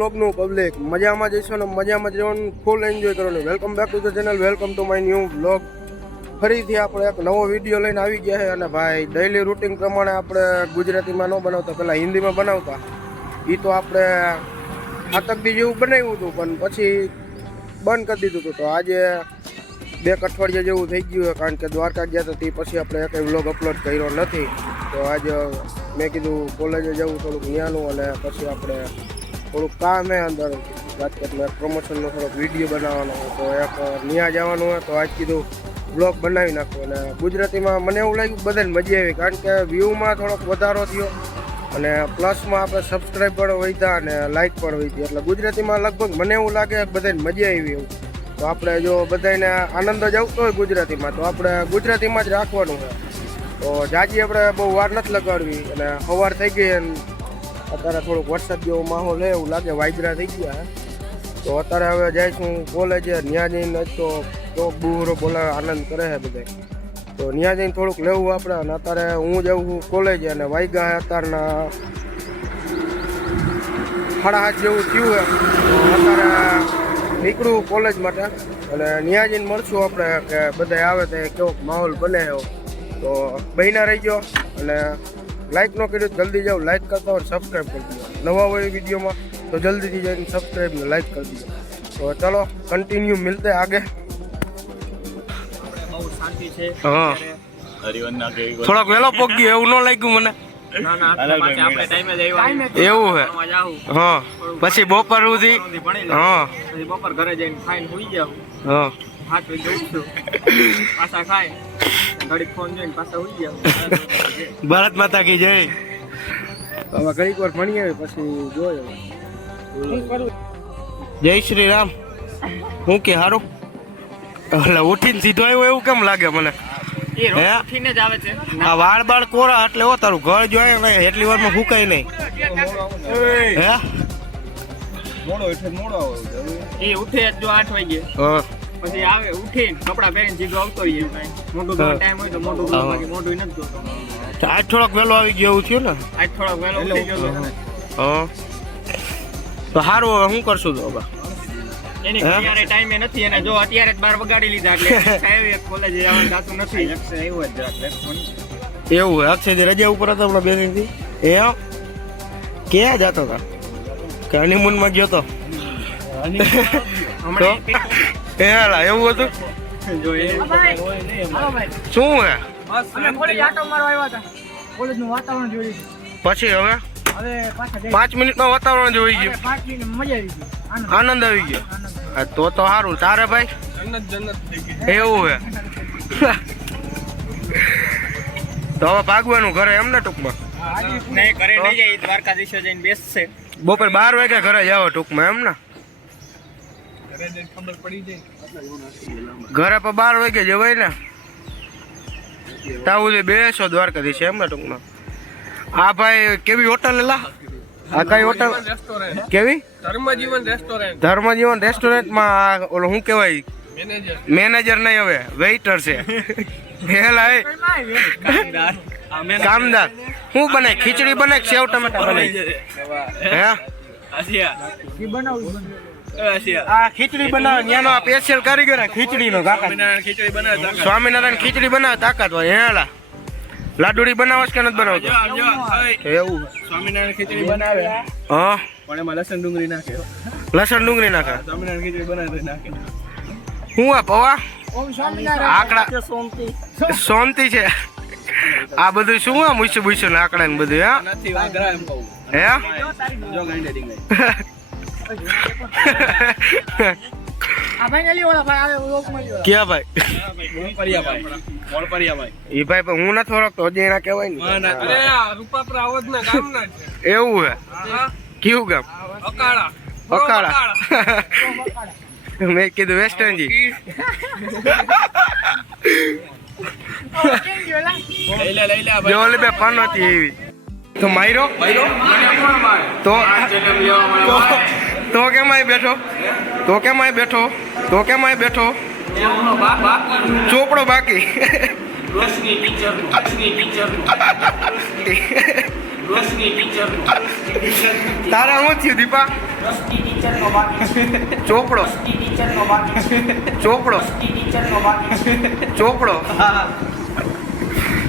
વ્લોગનું public મજામાં જઈશું ને મજામાં જવાનું ફૂલ એન્જોય કરવાનું. Welcome back to the channel welcome to my new vlog ફરીથી આપણે એક નવો વીડિયો લઈને આવી ગયા છે અને ભાઈ ડેઈલી રૂટિન પ્રમાણે આપણે ગુજરાતીમાં ન બનાવતા, પહેલાં હિન્દીમાં બનાવતા. એ તો આપણે આતકદી જેવું બનાવ્યું હતું, પણ પછી બંધ કરી દીધું હતું. તો આજે બે અઠવાડિયા જેવું થઈ ગયું કારણ કે દ્વારકા ગયા હતા, તે પછી આપણે એક વ્લોગ અપલોડ કર્યો નથી. તો આજે મેં કીધું કોલેજે જવું થોડુંક જ્ઞાનું અને પછી આપણે થોડુંક કામ હે અંદર રાજકોટમાં પ્રમોશનનો થોડોક વીડિયો બનાવવાનો હોય તો એક ત્યાં જવાનું હોય તો આજ કીધું બ્લોગ બનાવી નાખો. અને ગુજરાતીમાં મને એવું લાગ્યું બધાને મજા આવી કારણ કે વ્યૂમાં થોડોક વધારો થયો. અને પ્લસમાં આપણે સબસ્ક્રાઈબ પણ વધ્યા અને લાઇક પણ વધી એટલે ગુજરાતીમાં લગભગ મને એવું લાગે બધાને મજા આવી એવું. તો આપણે જો બધાને આનંદ જ આવતો હોય ગુજરાતીમાં, તો આપણે ગુજરાતીમાં જ રાખવાનું છે તો જાજી આપણે બહુ વાર નથી લગાડવી અને સવાર થઈ ગઈ અને અત્યારે થોડુંક વરસાદ જેવો માહોલ છે એવું લાગે, વાયદરા થઈ ગયા તો અત્યારે હવે જઈશું કોલેજે ત્યાં જઈને તો ચોક બુહરો બોલાવે, આનંદ કરે છે બધા તો ત્યાં જઈને થોડુંક લેવું આપણે અને અત્યારે હું જાઉં છું કોલેજે, અને વાઈગા અત્યારના સાડા હાથ જેવું થયું છે તો અત્યારે નીકળું કોલેજ માટે, અને ત્યાં જઈને મળશું આપણે કે બધા આવે તો કેવો માહોલ બને એવો. તો બહીના રહી ગયો, અને લાઈક ન કર્યું જલ્દી જાઓ લાઈક કરતા હોય સબસ્ક્રાઈબ કરી દો. નવા હોય વિડીયોમાં તો જલ્દીથી જઈને સબસ્ક્રાઈબ ને લાઈક કરી દીધો તો ચલો કન્ટિન્યુ મિલતે આગે. બહુ શાંતિ છે હા. થોડોક વહેલો પગ્યું એવું ન લાગ્યું મને. એવું હે. હા. પછી બપોર સુધી હા. બપોર ઘરે જઈને ખાઈને સુઈ જાઉં. હા. પાછા ખાય ઘડીક ફોન જોઈને પાછા સુઈ જાઉં ભારત માતા કી જય. હવે ઘડીક વાર ભણી આવે પછી જોયો જય શ્રી રામ. હું કે હારું? એટલે ઉઠીને સીધો આવ્યો એવું કેમ લાગે મને? ઉઠીને જ આવે છે. આ વાળ બાળ કોરા એટલે હો તારું ઘર જોઈએ ને એટલી વારમાં ફૂકાય નહીં. હે મોડો એટલે મોડો આવો એ ઉઠે જ જો આઠ વાગે હા. પછી આવે ઉઠીને કપડા પહેરીને સીધો આવતો રહીએ મોટું ટાઈમ હોય તો મોટું બાકી મોટું નથી જોતો તો આજ થોડોક વહેલો આવી ગયો એવું થયું ને? આજ થોડોક વહેલો ઉઠી ગયો તો તો સારું હું શું કરશું તો બા? એની હે? અત્યારે ટાઈમે નથી અને જો અત્યારે જ બાર વગાડી લીધા એટલે સાહેબ કોલેજ આવવાનું જાતું નથી. એવું જ જરાક એવું હોય અક્ષયજી રજા ઉપર હતો આપણા બેનથી? એ ક્યાં જતો હતા કે હનીમૂનમાં ગયો તો? હમણાં એ હાલા એવું હતું? જો એ શું હે? અમે થોડી આટો મારવા આવ્યા હતા કોલેજનું વાતાવરણ જોઈ પછી હવે. પાંચ મિનિટમાં વાતાવરણ જોઈ ગયું. આનંદ આવી ગયો. તો તો સારું. તારે ભાઈ? એવું હે? તો હવે ભાગવાનું ઘરે એમ ને ટૂંકમાં? બપોર બાર વાગે ઘરે જાવ ટૂંકમાં એમ ને? ખબર પડી જાય ઘરે પણ બાર વાગે જવાય ને. તાવું જે બેસો દ્વારકાધીશ એમ ને ટૂંકમાં. આ ભાઈ કેવી હોટલ લા? આ કઈ હોટલ? કેવી? ધર્મજીવન રેસ્ટોરન્ટ ધર્મજીવન રેસ્ટોરન્ટમાં ઓલો શું કહેવાય? મેનેજર નહીં હવે વેઇટર છે. હેલા એ કામદાર. શું બને? ખીચડી બને સેવ ટમેટા બને? હે? આ ખીચડી બનાવે ત્યાંનો આ સ્પેશિયલ કારીગર આ ખીચડીનો કાકા ખીચડી બનાવે સ્વામિનારાયણ ખીચડી બનાવે તાકાત હોય હેલા લાડુડી બનાવો કે નથી બનાવતો? એવું સ્વામિનારાયણ ખીચડી બનાવે. હા? પણ એમાં લસણ ડુંગળી નાખે. લસણ ડુંગળી નાખે? સ્વામિનારાયણ ખીચડી બનાવે નાખે. હું આ પવા? આકડા. સોનતી છે? આ બધું શું આ મૂછું મૂછું ને આકડા ને બધું હા? નથી વાગરા એમ કહું. હે? ક્યાં ભાઈ? એ ભાઈ હું નથી ઓળખતો, હજી એના કહેવાય ને. એવું હે? કયું ગામ? મેં કીધું વેસ્ટર્નજી લઈ લે લઈ લે જો ઓલી બે પાનો હતી તો માયરો? તો તો- તો કેમ આય બેઠો? તો કેમ આય બેઠો? તો કેમ આય બેઠો? ચોપડો બાકી. તારા હું થયું દીપા? ચોપડો. ચોપડો. ચોપડો.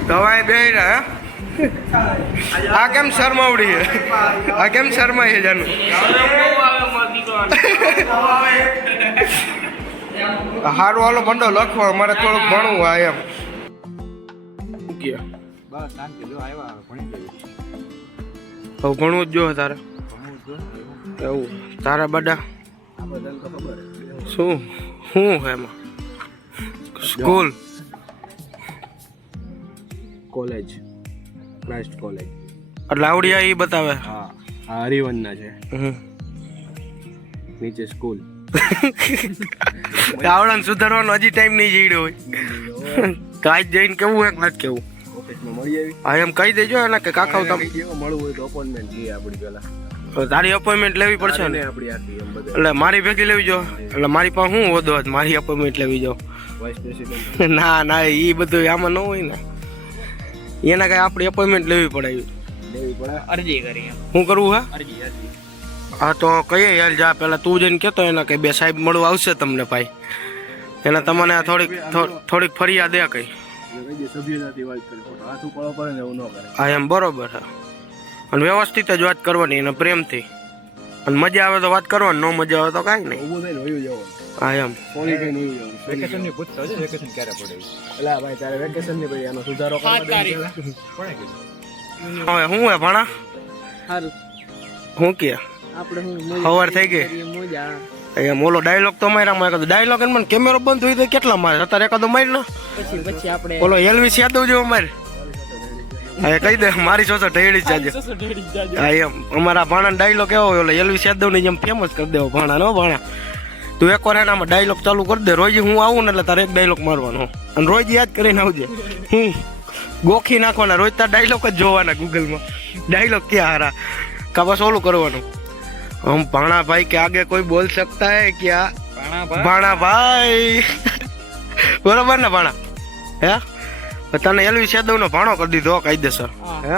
દવાઈ બે હે? આ કેમ શરમાવડી આ કેમ શરમાય જાનું? હારું હાલો મંડો લખવા અમારે થોડુંક ભણવું આ એમ. બસ શાંતિ જો આવ્યા ભણી હવે ભણવું જ જો તારે. એવું તારા બડા. શું? શું એમાં? School. College. Christ college Lavadiya એ બતાવે. હા આ હરિવનના છે. નીચે સ્કૂલ આવડાને સુધારવાનો હજી ટાઈમ નહીં જઈડ્યો હોય. તો આજ જઈને કેવું એક નથી કેવું? હા એમ કહી દેજો કે કાકા તમે મળવું હોય તો અપોઇન્ટમેન્ટ લઈએ આપણી પેલા તારી અપોઇન્ટમેન્ટ લેવી પડશે ને? એટલે મારી ભેગી લેવી જો. એટલે મારી પાસે હું હોદો મારી અપોઇન્ટમેન્ટ લેવી જો. ના ના એ બધું આમાં ન હોય ને. એના કઈ આપણી અપોઇન્ટમેન્ટ લેવી પડે લેવી પડે. અરજી કરી શું કરવું હે? અરજી અરજી. હા તો કહીએ યાર જા પેલા તું જઈને કહેતો એના કે બે સાહેબ મળવા આવશે તમને ભાઈ. એને તમને આ થોડીક થોડીક ફરિયાદ દે કઈ. હા એમ બરોબર હા અને વ્યવસ્થિત જ વાત કરવાની અને પ્રેમથી. અને મજા આવે તો વાત કરવાની ન મજા આવે તો કાંઈ નહીં. ઊભું થઈને હા એમ કઈ નહીં વેકેશનની પૂછતો છે વેકેશન ક્યારે પડે? એટલે ભાઈ તારે વેકેશનની ભાઈ આનો સુધારો કરવા દે પહેલા. કોણે કીધું? હવે શું હે ભાણા? સારું કે? આપણે હું સવાર થઈ ગઈ. મોજા. એમ ઓલો ડાયલોગ તો માર્યા માં એકાદો ડાયલોગ મને કેમેરો બંધ હોય તો કેટલા મારે? અત્યારે એકાદો મારી ના? પછી પછી આપણે ઓલો એલવીસ યાદવ જેવો મારે હા એ કહી દે મારી સોસો ઢેડી જ આજે હા એમ અમારા ભાણા ડાયલોગ એવો હોય ઓલો એલવીસ યાદવની જેમ ફેમસ કરી દેવો ભાણા નો ભાણા. તું એક વાર એનામાં ડાયલોગ ચાલુ કરી દે. રોજ હું આવું ને એટલે તારે એક ડાયલોગ મારવાનો. અને રોજ યાદ કરીને આવજે. હું ગોખી નાખવાના. રોજ તાર ડાયલોગ જ જોવાના ગૂગલમાં ડાયલોગ ક્યાં હારા? કા બસ ઓલું કરવાનું. હમ ભાણા ભાઈ કે આગે કોઈ બોલ શકતા હે ક્યાં ભાણા ભાઈ બરોબર ને ભાણા? હે? તને એલવી સેદવ નો ભાણો કરી દીધો કાયદેસર. હે